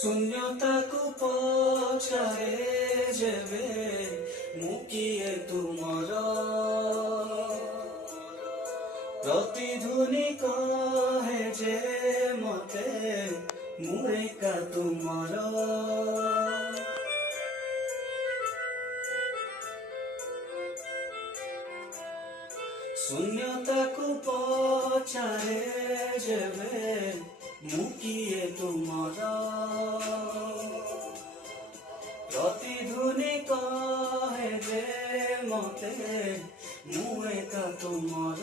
ଶୂନ୍ୟତାକୁ ପଚାରେ ଯେବେ ମୁଁ କିଏ ତୁମର, ପ୍ରତିଧ୍ୱନି କହେ ଯେ ମତେ ମୁଁ ଏକା ତୁମର। ଶୂନ୍ୟତାକୁ ପଚାରେ ଯେବେ ମୁଁ କିଏ ତୁମର, ପ୍ରତିଧ୍ୱନି କହେ ଯେ ମତେ ମୁଁ ଏକା ତୁମର।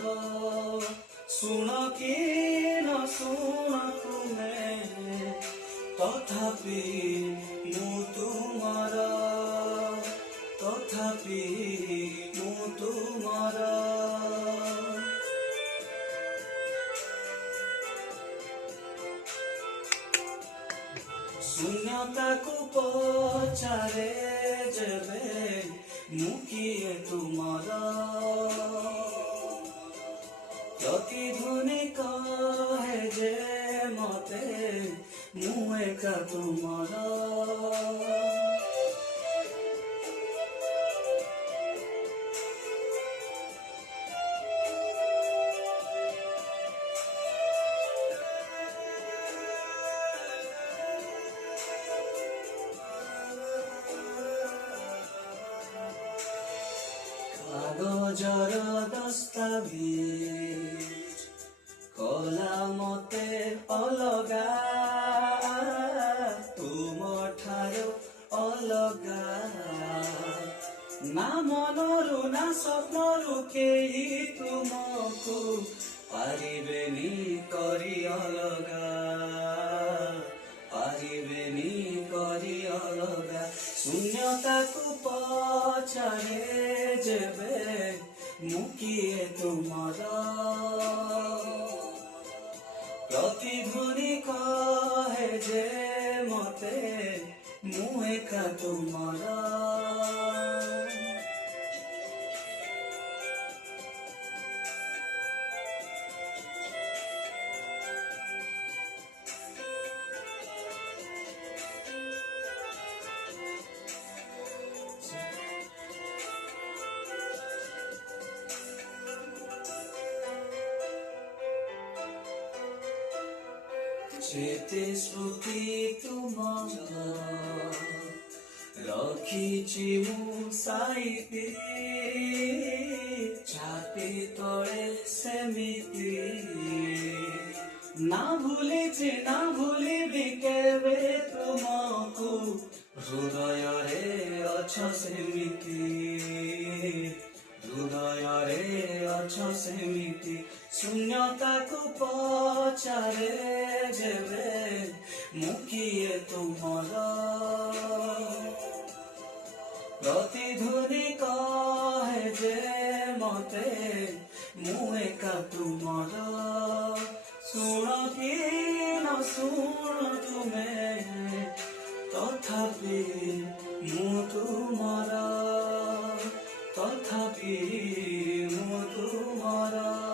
ଶୁଣ କି ନ ଶୁଣ ତୁମେ ତଥାପି ମୁଁ ତୁମର, ତଥାପି ମୁଁ ତୁମର। ଶୂନ୍ୟତାକୁ ପଚାରେ ଯେବେ ମୁଁ କିଏ ତୁମର, ପ୍ରତିଧ୍ୱନି କହେ ଯେ ମତେ ମୁଁ ଏକା ତୁମର। କାଗଜର ଦସ୍ତାବିଜ କଲା ମତେ ଅଲଗା, ତୁମଠାରୁ ଅଲଗା। ନା ମନରୁ ନା ସ୍ୱପ୍ନରୁ କେହି ତୁମକୁ ପାରିବେନି କରି ଅଲଗା, ପାରିବେନି କରି ଅଲଗା। ଶୂନ୍ୟତାକୁ ପଚାରେ ଯେବେ ମୁଁ କିଏ ତୁମର, ପ୍ରତିଧ୍ୱନି କହେ ଯେ ମତେ ମୁଁ ଏକା ତୁମର। ଯେତେ ସ୍ମୃତି ତୁମର ରଖିଛି ମୁଁ ସାଇତି, ଛାତି ତଳେ ସେମିତି। ନା ଭୁଲିଛି ନା ଭୁଲିବି କେବେ ତୁମକୁ, ହୃଦୟରେ ଅଛ ସେମିତି, ହୃଦୟରେ ଅଛ ସେମିତି। ଶୂନ୍ୟତାକୁ ପଚାରେ ଯେବେ ମୁଁ କିଏ ତୁମର, ପ୍ରତିଧ୍ୱନି କହେ ଯେ ମତେ ମୁଁ ଏକା ତୁମର। ଶୁଣ କି ନ ଶୁଣ ତୁମେ ତଥାପି ମୁଁ ତୁମର, ତଥାପି ମୁଁ ତୁମର।